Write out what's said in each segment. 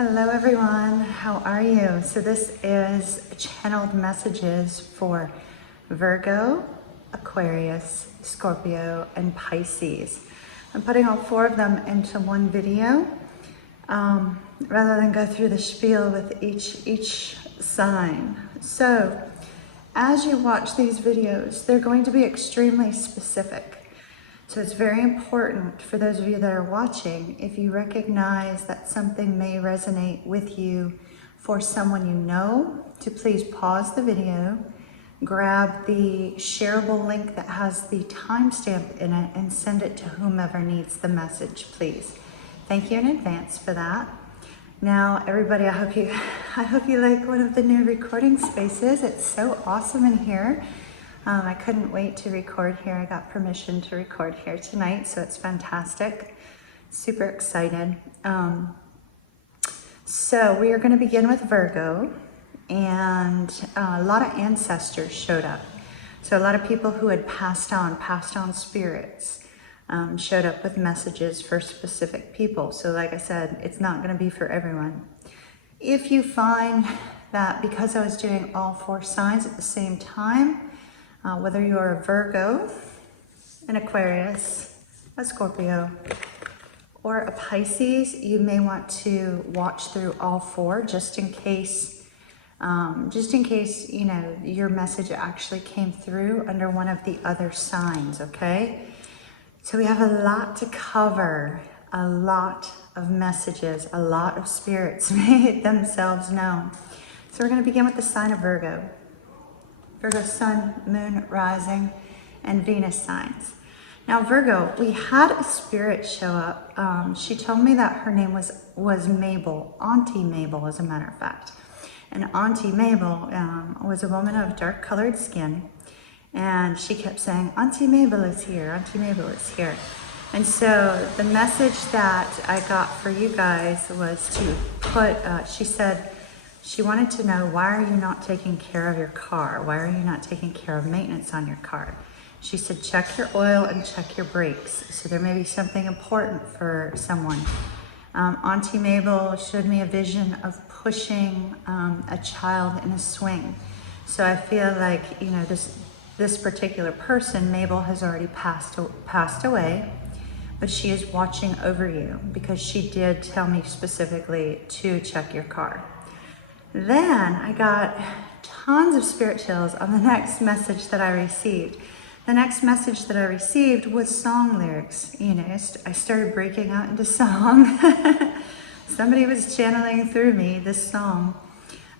Hello everyone, how are you? So this is channeled messages for Virgo, Aquarius, Scorpio, and Pisces. I'm putting all four of them into one video rather than go through the spiel with each sign. So as you watch these videos, they're going to be extremely specific. So it's very important for those of you that are watching, if you recognize that something may resonate with you for someone you know, to please pause the video, grab the shareable link that has the timestamp in it and send it to whomever needs the message, please. Thank you in advance for that. Now, everybody, I hope you like one of the new recording spaces. It's so awesome in here. I couldn't wait to record here. I got permission to record here tonight, so it's fantastic. Super excited. So we are going to begin with Virgo, and a lot of ancestors showed up. So a lot of people who had passed on spirits showed up with messages for specific people. So like I said, it's not going to be for everyone. If you find that because I was doing all four signs at the same time, whether you're a Virgo, an Aquarius, a Scorpio, or a Pisces, you may want to watch through all four just in case you know your message actually came through under one of the other signs. Okay, so we have a lot to cover, a lot of messages, a lot of spirits made themselves known. So we're going to begin with the sign of Virgo. Virgo Sun, Moon, Rising, and Venus signs. Now Virgo, we had a spirit show up. She told me that her name was Mabel, Auntie Mabel as a matter of fact. And Auntie Mabel was a woman of dark colored skin, and she kept saying, Auntie Mabel is here, Auntie Mabel is here. And so the message that I got for you guys was to put, she said, she wanted to know, why are you not taking care of your car? Why are you not taking care of maintenance on your car? She said, check your oil and check your brakes. So there may be something important for someone. Auntie Mabel showed me a vision of pushing a child in a swing. So I feel like, you know, this particular person, Mabel, has already passed away, but she is watching over you because she did tell me specifically to check your car. Then I got tons of spirit chills on the next message that I received. The next message that I received was song lyrics. You know, I started breaking out into song. Somebody was channeling through me this song.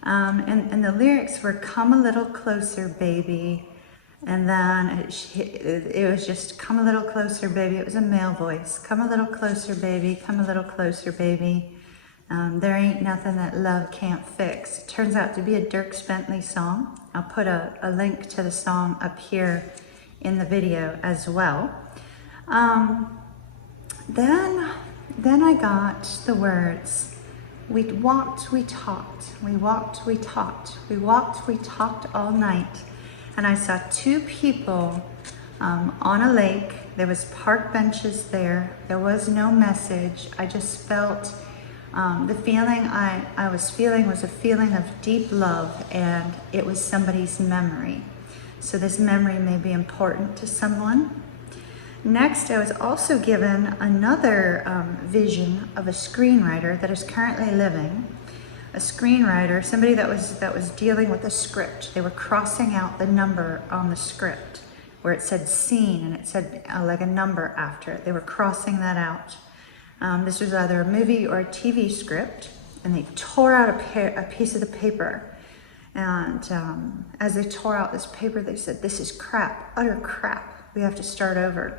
And the lyrics were, come a little closer, baby. And then it was just, come a little closer, baby. It was a male voice. Come a little closer, baby. Come a little closer, baby. There ain't nothing that love can't fix. It turns out to be a Dierks Bentley song. I'll put a link to the song up here in the video as well. Then I got the words, we walked, we talked, we walked, we talked, we walked, we talked all night. And I saw two people on a lake. There was park benches there. There was no message. I just felt the feeling I was feeling was a feeling of deep love, and it was somebody's memory. So this memory may be important to someone. Next, I was also given another vision of a screenwriter that is currently living. A screenwriter, somebody that was dealing with a script. They were crossing out the number on the script where it said scene and it said like a number after it. They were crossing that out. This was either a movie or a TV script, and they tore out a piece of the paper. And as they tore out this paper, they said, this is crap, utter crap. We have to start over.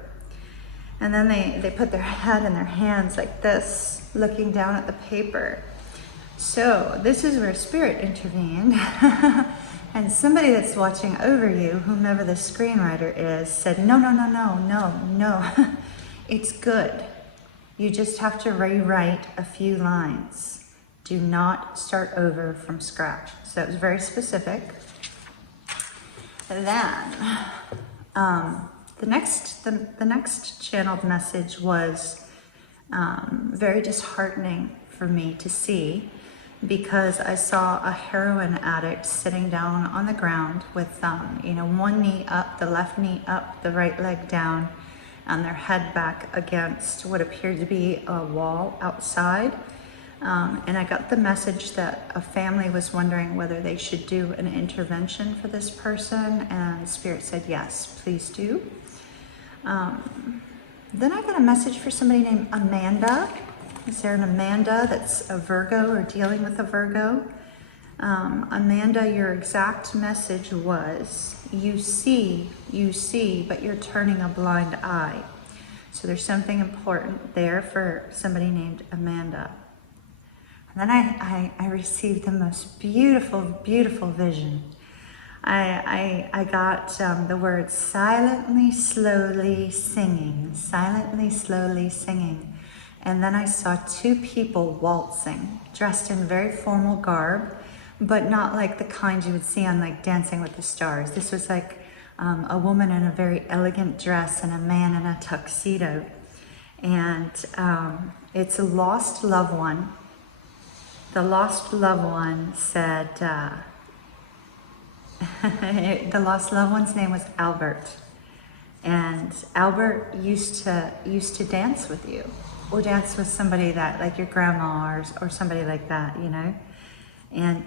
And then they put their head in their hands like this, looking down at the paper. So this is where spirit intervened. And somebody that's watching over you, whomever the screenwriter is, said, no, no, no, no, no, no. It's good. You just have to rewrite a few lines. Do not start over from scratch. So it was very specific. And then the next channeled message was very disheartening for me to see, because I saw a heroin addict sitting down on the ground with, you know, one knee up, the left knee up, the right leg down, and their head back against what appeared to be a wall outside. And I got the message that a family was wondering whether they should do an intervention for this person, and Spirit said, yes, please do. Then I got a message for somebody named Amanda. Is there an Amanda that's a Virgo or dealing with a Virgo? Amanda, your exact message was, you see, but you're turning a blind eye. So there's something important there for somebody named Amanda. And then I received the most beautiful, beautiful vision. I got the words silently, slowly singing, silently, slowly singing. And then I saw two people waltzing, dressed in very formal garb, but not like the kind you would see on like Dancing with the Stars. This was like a woman in a very elegant dress and a man in a tuxedo. And it's a lost loved one. The lost loved one said, the lost loved one's name was Albert. And Albert used to dance with you, or dance with somebody that, like your grandma or somebody like that, you know. And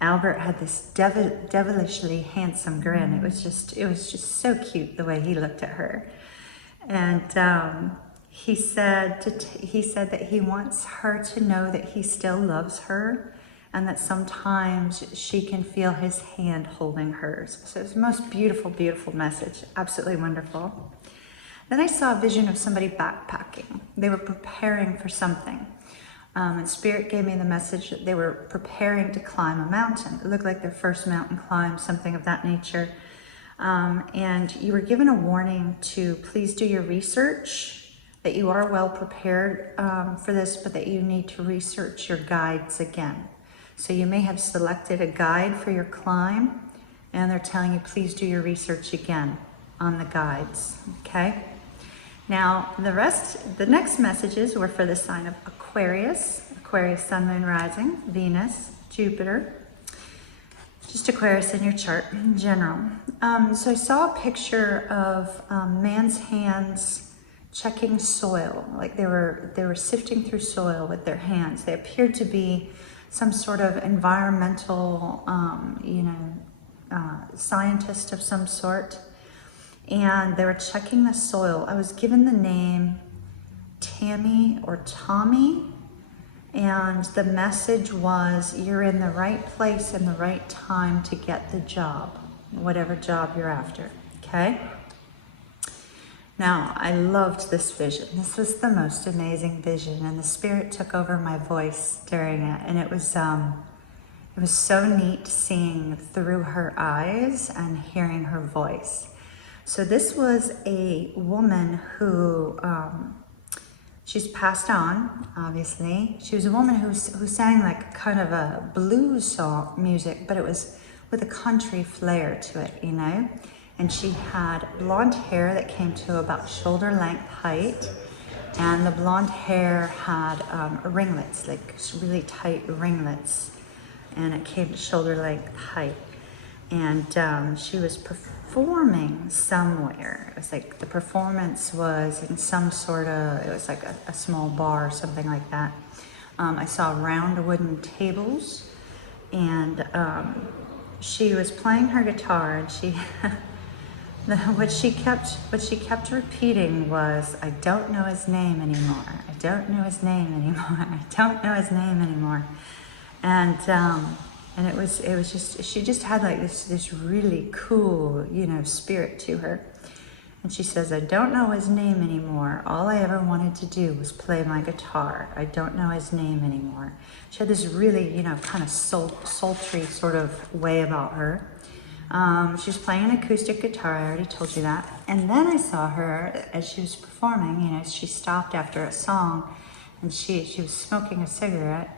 Albert had this devilishly handsome grin. It was just so cute the way he looked at her. And he said that he wants her to know that he still loves her, and that sometimes she can feel his hand holding hers. So it's the most beautiful, beautiful message. Absolutely wonderful. Then I saw a vision of somebody backpacking. They were preparing for something. And Spirit gave me the message that they were preparing to climb a mountain. It looked like their first mountain climb, something of that nature. And you were given a warning to please do your research, that you are well prepared for this, but that you need to research your guides again. So you may have selected a guide for your climb, and they're telling you please do your research again on the guides, okay? Now, the next messages were for the sign of Aquarius, Aquarius, Sun, Moon, Rising, Venus, Jupiter, just Aquarius in your chart in general. So I saw a picture of man's hands checking soil, like they were sifting through soil with their hands. They appeared to be some sort of environmental, scientist of some sort. And they were checking the soil. I was given the name Tammy or Tommy, and the message was, you're in the right place and the right time to get the job, whatever job you're after, okay? Now, I loved this vision. This was the most amazing vision, and the Spirit took over my voice during it, and it was so neat seeing through her eyes and hearing her voice. So this was a woman who, she's passed on, obviously. She was a woman who sang like kind of a blues song music, but it was with a country flair to it, you know? And she had blonde hair that came to about shoulder length height, and the blonde hair had ringlets, like really tight ringlets, and it came to shoulder length height. And she was performing somewhere. It was like the performance was in some sort of, it was like a small bar or something like that. I saw round wooden tables, and she was playing her guitar, and she what she kept repeating was, I don't know his name anymore. I don't know his name anymore. I don't know his name anymore. And it was just, she just had like this really cool, you know, spirit to her. And she says, I don't know his name anymore. All I ever wanted to do was play my guitar. I don't know his name anymore. She had this really, you know, kind of sultry sort of way about her. She was playing an acoustic guitar, I already told you that. And then I saw her as she was performing, you know, she stopped after a song, and she was smoking a cigarette,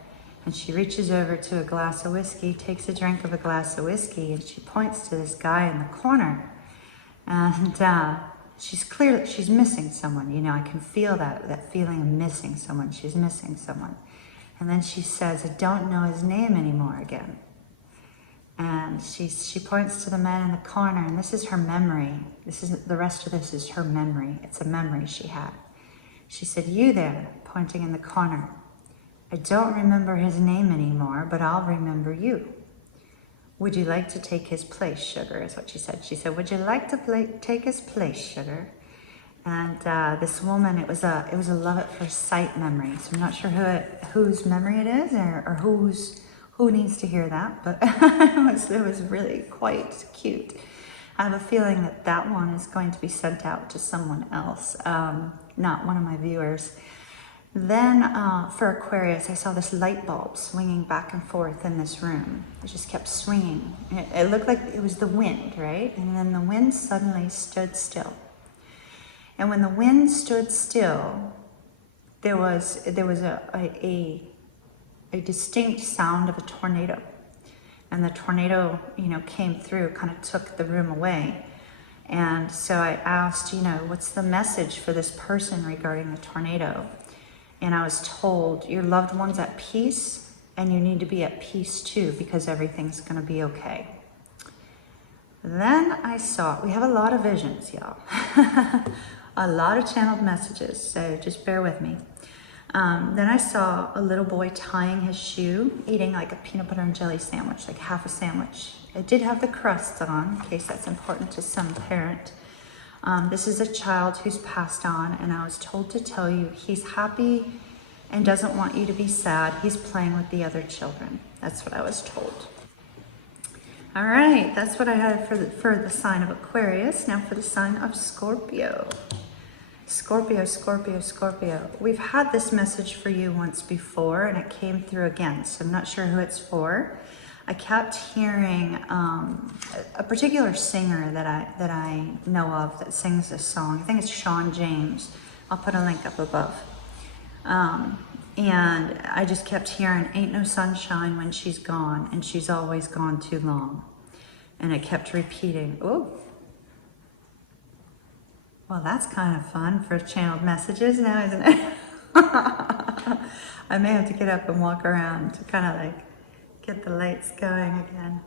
and she reaches over to a glass of whiskey, takes a drink of a glass of whiskey, and she points to this guy in the corner. And she's missing someone, you know, I can feel that feeling of missing someone. She's missing someone. And then she says, I don't know his name anymore again. And she points to the man in the corner, and this is her memory. This isn't, the rest of this is her memory. It's a memory she had. She said, you there, pointing in the corner. I don't remember his name anymore, but I'll remember you. Would you like to take his place, sugar, is what she said. She said, would you like to take his place, sugar? And this woman, it was a love at first sight memory. So I'm not sure whose memory it is or who needs to hear that, but it was really quite cute. I have a feeling that that one is going to be sent out to someone else, not one of my viewers. Then for Aquarius, I saw this light bulb swinging back and forth in this room. It just kept swinging. It looked like it was the wind, right? And then the wind suddenly stood still. And when the wind stood still, there was a distinct sound of a tornado. And the tornado, came through, kind of took the room away. And so I asked, what's the message for this person regarding the tornado? And I was told, your loved one's at peace, and you need to be at peace too, because everything's gonna be okay. Then I saw, we have a lot of visions, y'all. A lot of channeled messages, so just bear with me. Then I saw a little boy tying his shoe, eating like a peanut butter and jelly sandwich, like half a sandwich. It did have the crust on, in case that's important to some parent. This is a child who's passed on, and I was told to tell you he's happy and doesn't want you to be sad. He's playing with the other children. That's what I was told. All right, that's what I had for the sign of Aquarius. Now for the sign of Scorpio. Scorpio, Scorpio, Scorpio. We've had this message for you once before, and it came through again, so I'm not sure who it's for. I kept hearing a particular singer that I know of that sings this song. I think it's Sean James. I'll put a link up above. And I just kept hearing, ain't no sunshine when she's gone, and she's always gone too long. And it kept repeating, oh. Well, that's kind of fun for channeled messages now, isn't it? I may have to get up and walk around to kind of like get the lights going again.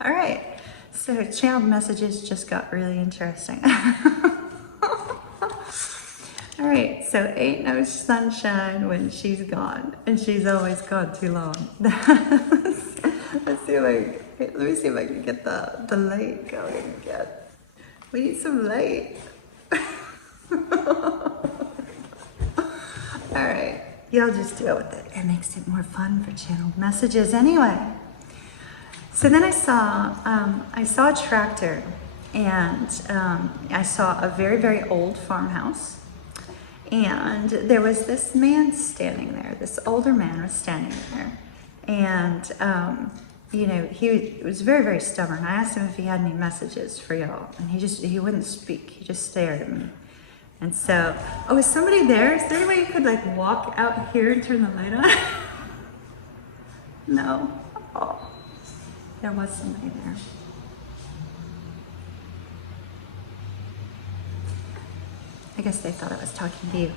All right, so channeled messages just got really interesting. All right, so ain't no sunshine when she's gone, and she's always gone too long. Let me see if I can get the light going again. We need some light. All right, y'all just deal with it. It makes it more fun for channeled messages anyway. So then I saw a tractor, and I saw a very, very old farmhouse. And there was this man standing there. This older man was standing there. And, he was very, very stubborn. I asked him if he had any messages for y'all. And he wouldn't speak. He just stared at me. And so, oh, is somebody there? Is there any way you could like walk out here and turn the light on? No? Oh, there was somebody there. I guess they thought I was talking to you.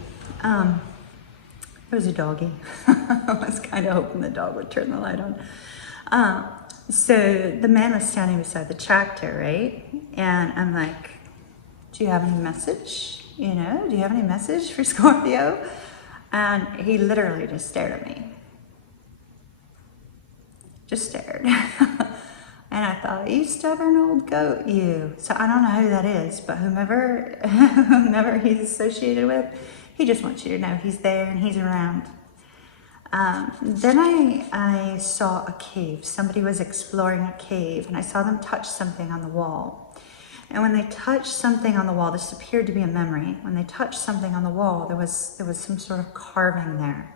It was a doggy. I was kind of hoping the dog would turn the light on. So the man was standing beside the tractor, right? And I'm like, do you have any message? Do you have any message for Scorpio? And he literally just stared at me. Just stared. And I thought, you stubborn old goat, you. So I don't know who that is, but whomever he's associated with, he just wants you to know he's there and he's around. Then I saw a cave. Somebody was exploring a cave, and I saw them touch something on the wall. And when they touched something on the wall, this appeared to be a memory. When they touched something on the wall, there was some sort of carving there.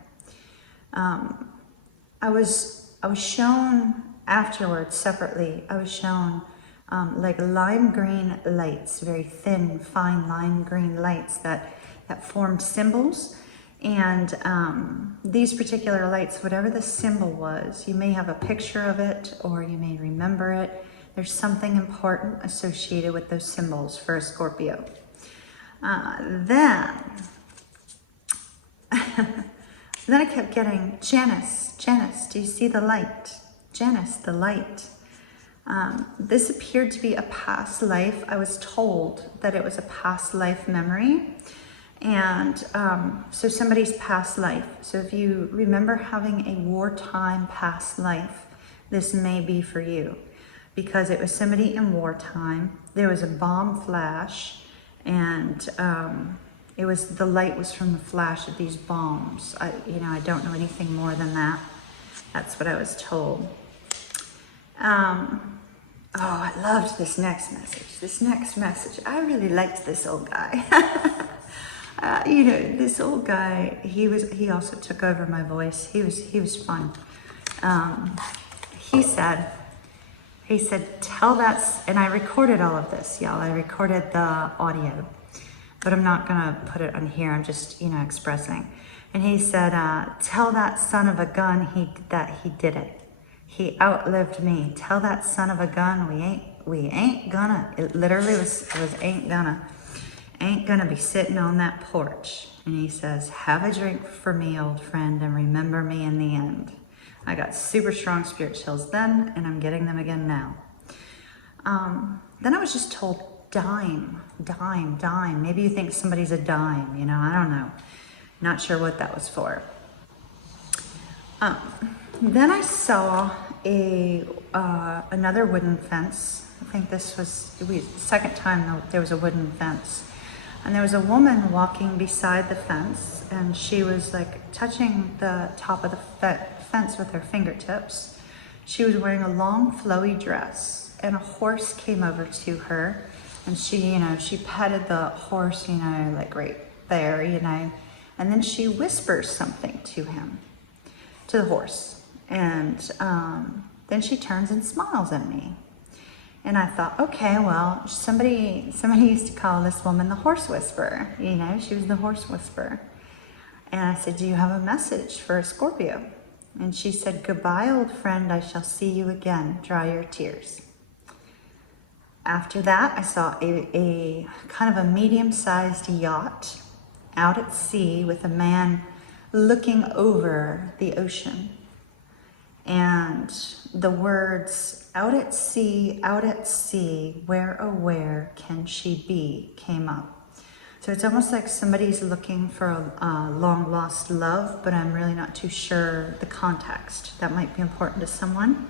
I was shown afterwards, separately, I was shown like lime green lights, very thin, fine lime green lights that formed symbols. And these particular lights, whatever the symbol was, you may have a picture of it or you may remember it. There's something important associated with those symbols for a Scorpio. Then Then I kept getting, Janice, Janice, do you see the light? Janice, the light. This appeared to be a past life. I was told that it was a past life memory. And so somebody's past life. So if you remember having a wartime past life, this may be for you. Because it was somebody in wartime. There was a bomb flash, and the light was from the flash of these bombs. I don't know anything more than that. That's what I was told. I loved this next message. This next message, I really liked this old guy. This old guy, he also took over my voice. He was fun. He said, tell that, and I recorded all of this, y'all. I recorded the audio, but I'm not gonna put it on here. I'm just, expressing. And he said, tell that son of a gun that he did it. He outlived me. Tell that son of a gun we ain't gonna. It literally was ain't gonna be sitting on that porch. And he says, have a drink for me, old friend, and remember me in the end. I got super strong spirit chills then, and I'm getting them again now. Then I was just told dime. Maybe you think somebody's a dime, I don't know. Not sure what that was for. Then I saw another wooden fence. I think this was the second time there was a wooden fence. And there was a woman walking beside the fence, and she was like touching the top of the fence with her fingertips. She was wearing a long flowy dress, and a horse came over to her, and she petted the horse, like right there, and then she whispers something to the horse, and then she turns and smiles at me. And I thought, okay, well, somebody used to call this woman the horse whisperer. She was the horse whisperer. And I said, do you have a message for a Scorpio? And she said, goodbye, old friend, I shall see you again. Dry your tears. After that, I saw a kind of a medium-sized yacht out at sea with a man looking over the ocean. And the words, out at sea, where, oh where can she be, came up. So it's almost like somebody's looking for a long lost love, but I'm really not too sure the context. That might be important to someone.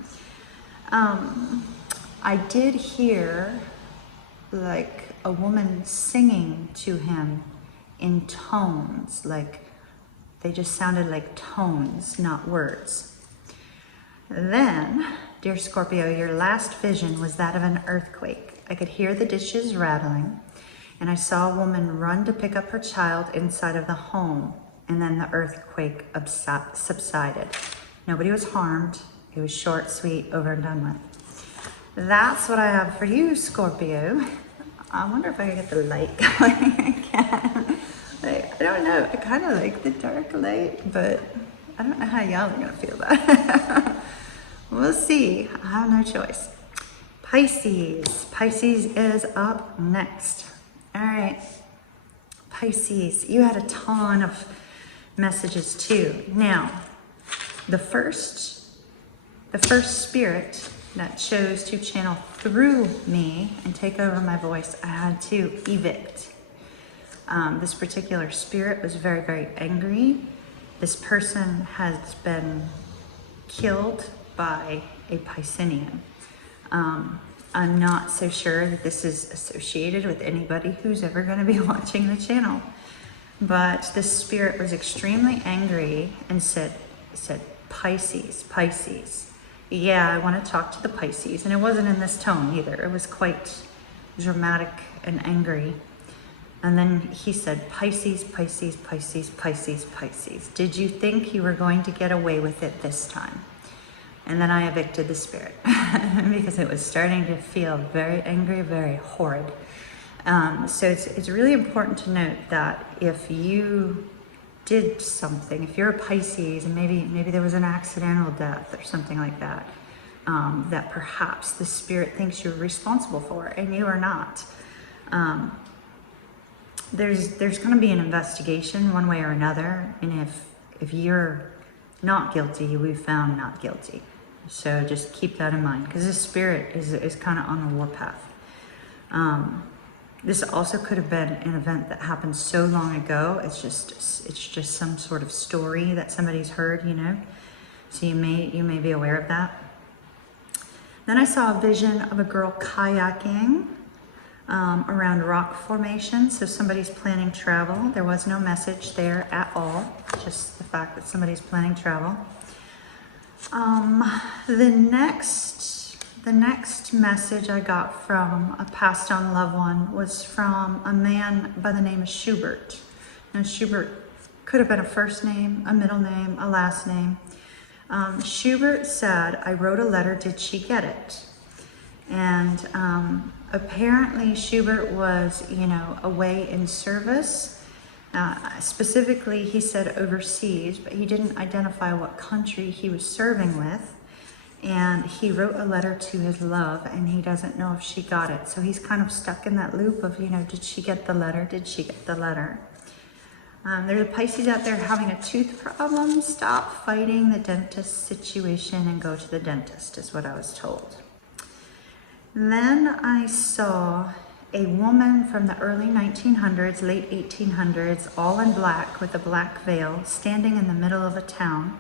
I did hear like a woman singing to him in tones, like they just sounded like tones, not words. Then, dear Scorpio, your last vision was that of an earthquake. I could hear the dishes rattling, and I saw a woman run to pick up her child inside of the home, and then the earthquake subsided. Nobody was harmed. It was short, sweet, over and done with. That's what I have for you, Scorpio. I wonder if I can get the light going again. I don't know. I kind of like the dark light, but I don't know how y'all are going to feel about it. We'll see. I have no choice. Pisces. Pisces is up next. All right. Pisces, you had a ton of messages too. Now, the first spirit that chose to channel through me and take over my voice, I had to evict. This particular spirit was very, very angry. This person has been killed by a Piscean. I'm not so sure that this is associated with anybody who's ever going to be watching the channel. But this spirit was extremely angry and said, Pisces. Yeah, I want to talk to the Pisces. And it wasn't in this tone either. It was quite dramatic and angry. And then he said, Pisces. Did you think you were going to get away with it this time? And then I evicted the spirit because it was starting to feel very angry, very horrid. So it's really important to note that if you did something, if you're a Pisces and maybe there was an accidental death or something like that, that perhaps the spirit thinks you're responsible for, and you are not. there's going to be an investigation one way or another, and if you're not guilty, you'll be found not guilty. So just keep that in mind, because this spirit is kind of on the warpath. This also could have been an event that happened so long ago. It's just some sort of story that somebody's heard, you know. So you may be aware of that. Then I saw a vision of a girl kayaking around rock formation. So somebody's planning travel. There was no message there at all, just the fact that somebody's planning travel. The next message I got from a passed on loved one was from a man by the name of Schubert. Now Schubert could have been a first name, a middle name, a last name. Schubert said, "I wrote a letter, did she get it?" And apparently Schubert was, you know, away in service. Specifically, he said overseas, but he didn't identify what country he was serving with. And he wrote a letter to his love, and he doesn't know if she got it. So he's kind of stuck in that loop of, you know, did she get the letter? Did she get the letter? There's a Pisces out there having a tooth problem. Stop fighting the dentist situation and go to the dentist, is what I was told. Then I saw a woman from the early 1900s, late 1800s, all in black with a black veil, standing in the middle of a town.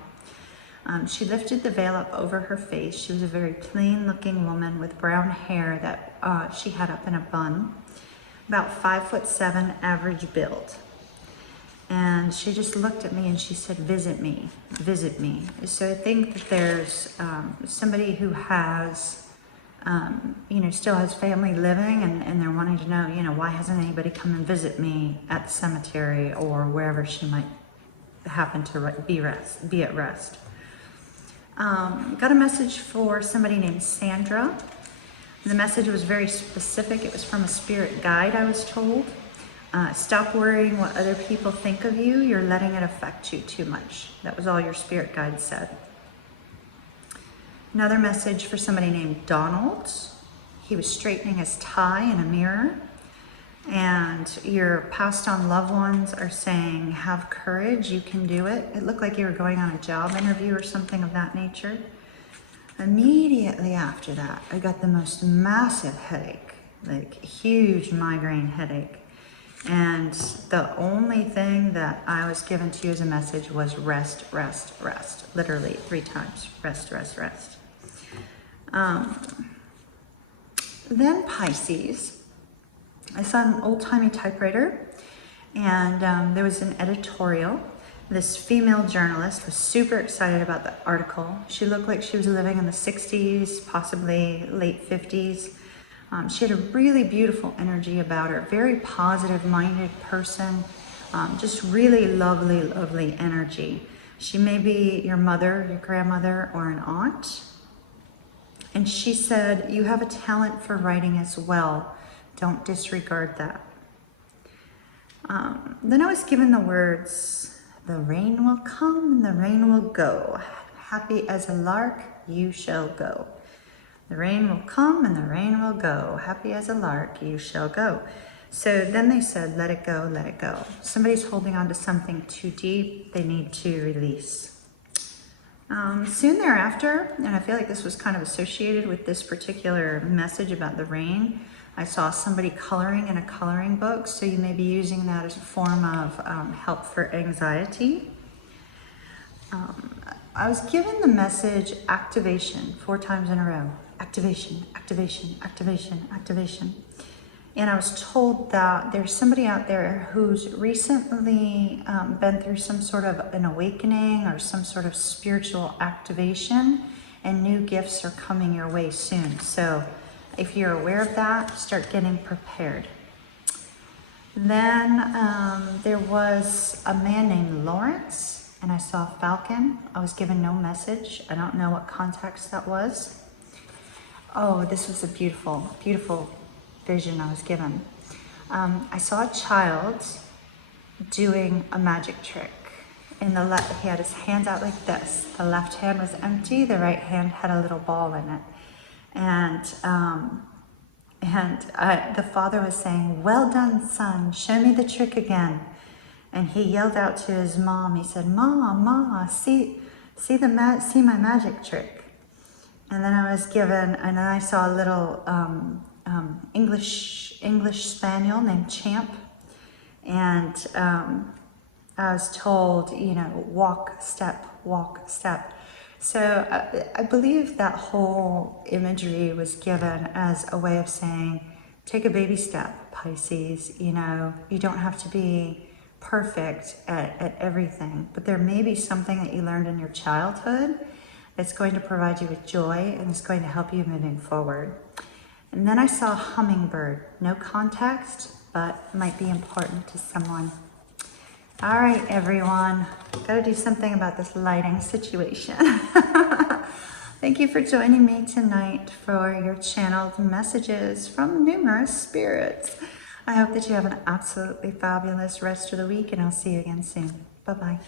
She lifted the veil up over her face. She was a very plain looking woman with brown hair that she had up in a bun, about 5'7", average build. And she just looked at me and she said, "Visit me, visit me." So I think that there's somebody who has, you know, still has family living, and they're wanting to know, you know, why hasn't anybody come and visit me at the cemetery or wherever she might happen to be at rest. Got a message for somebody named Sandra. The message was very specific. It was from a spirit guide, I was told. Stop worrying what other people think of you. You're letting it affect you too much. That was all your spirit guide said. Another message for somebody named Donald. He was straightening his tie in a mirror. And your passed on loved ones are saying, have courage, you can do it. It looked like you were going on a job interview or something of that nature. Immediately after that, I got the most massive headache, like huge migraine headache. And the only thing that I was given to you as a message was rest, rest, rest. Literally 3 times, rest, rest, rest. Then Pisces. I saw an old-timey typewriter, and there was an editorial. This female journalist was super excited about the article. She looked like she was living in the 60s, possibly late 50s. She had a really beautiful energy about her, very positive-minded person, just really lovely, lovely energy. She may be your mother, your grandmother, or an aunt. And she said, "You have a talent for writing as well. Don't disregard that." Then I was given the words, "The rain will come and the rain will go. Happy as a lark, you shall go. The rain will come and the rain will go. Happy as a lark, you shall go." So then they said, let it go, let it go. Somebody's holding on to something too deep. They need to release. Soon thereafter, and I feel like this was kind of associated with this particular message about the rain, I saw somebody coloring in a coloring book, so you may be using that as a form of help for anxiety. I was given the message activation 4 times in a row. Activation, activation, activation, activation. And I was told that there's somebody out there who's recently been through some sort of an awakening or some sort of spiritual activation, and new gifts are coming your way soon. So if you're aware of that, start getting prepared. Then there was a man named Lawrence, and I saw a falcon. I was given no message. I don't know what context that was. Oh, this was a beautiful, beautiful vision I was given. I saw a child doing a magic trick. In the left, he had his hands out like this. The left hand was empty, the right hand had a little ball in it. And And the father was saying, "Well done, son, show me the trick again." And he yelled out to his mom, he said, Ma, see my magic trick." And then I was given, and then I saw a little English spaniel named Champ. And I was told, you know, walk, step, walk, step. So I believe that whole imagery was given as a way of saying, take a baby step, Pisces. You know, you don't have to be perfect at everything, but there may be something that you learned in your childhood that's going to provide you with joy and is going to help you moving forward. And then I saw a hummingbird, no context, but might be important to someone. All right, everyone, gotta do something about this lighting situation. Thank you for joining me tonight for your channeled messages from numerous spirits. I hope that you have an absolutely fabulous rest of the week, and I'll see you again soon. Bye-bye.